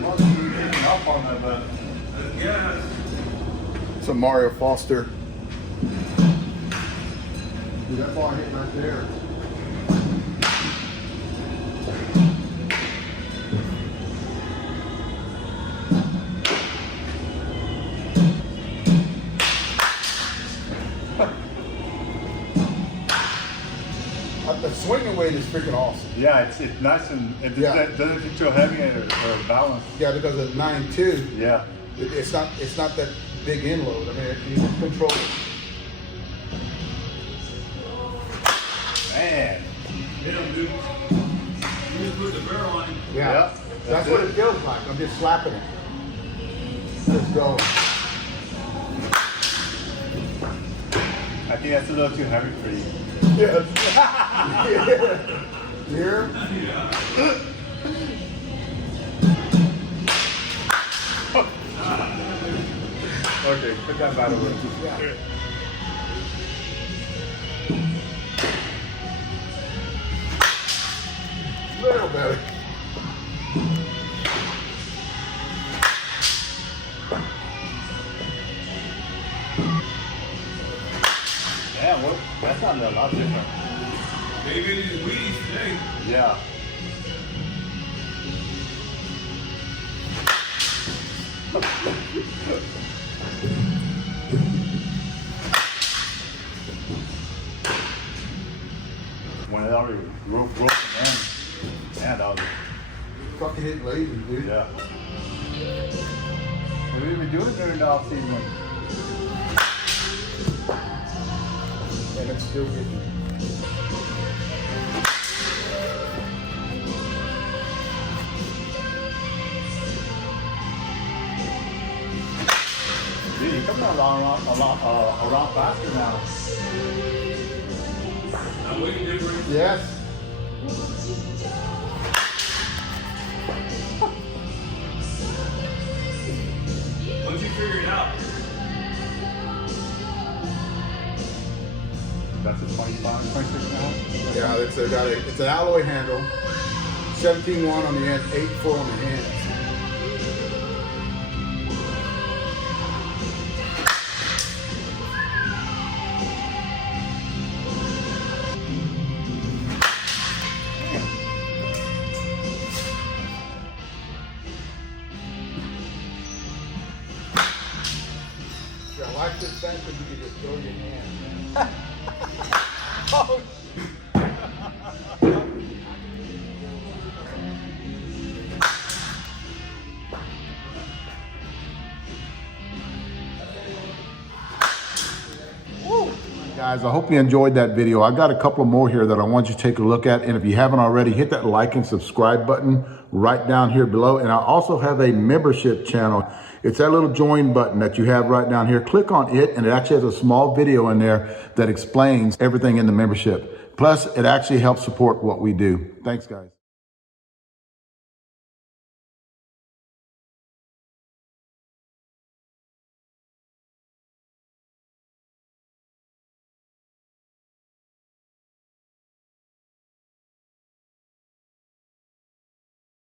most of you taking off on that, but Yeah. It's a Mario Foster. Dude, that ball hit right there. The swinging weight is freaking awesome. yeah, it's nice and it doesn't feel too heavy or balanced. Yeah, because of 9.2. Yeah. It's not that big in load. I mean, you can control it. Man. Yeah, dude. You just put the barrel on. Yeah. Yep, That's what it feels like. I'm just slapping it. Let's go. I think that's a little too heavy for you. Yes. Here. Okay, put that back away. Yeah. Little better. Yeah, well, that sounded a lot different. They get these weeds today. Yeah. When it already broke in, man, that was, Fucking hit lazy, dude. yeah. What did we do during the off season? And it's still hitting. Dude, you're coming around faster now. Not looking different. Yes. Once you figure it out. That's a 25, 26 now? Yeah, it's an alloy handle. 17.1 on the end, 8.4 on the hands. I like this thing because you can just throw your hand. Oh. Guys, I hope you enjoyed that video. I got a couple more here that I want you to take a look at. And if you haven't already, hit that like and subscribe button right down here below. And I also have a membership channel. It's that little join button that you have right down here. Click on it, and it actually has a small video in there that explains everything in the membership. Plus, it actually helps support what we do. Thanks, guys.